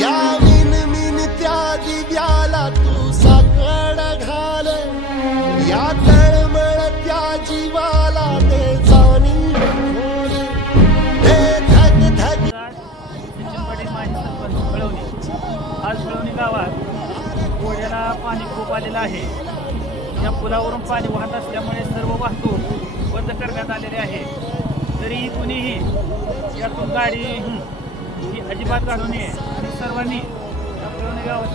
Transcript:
या मिनमिनत्या दिव्याला तू साकड घाल, या तळमळत्या जीवाला ते जाणीव खोल, हे धग धग. आज कळवणी गावात ओढ्याला पाणी खूप आलेलं आहे. या पुलावरून पाणी वाहत असल्यामुळे सर्व वाहतूक बंद करण्यात आलेली आहे. तरीही कुणीही यातून गाडी ही अजिबात काढू नये आणि सर्वांनी या कळवणी गावात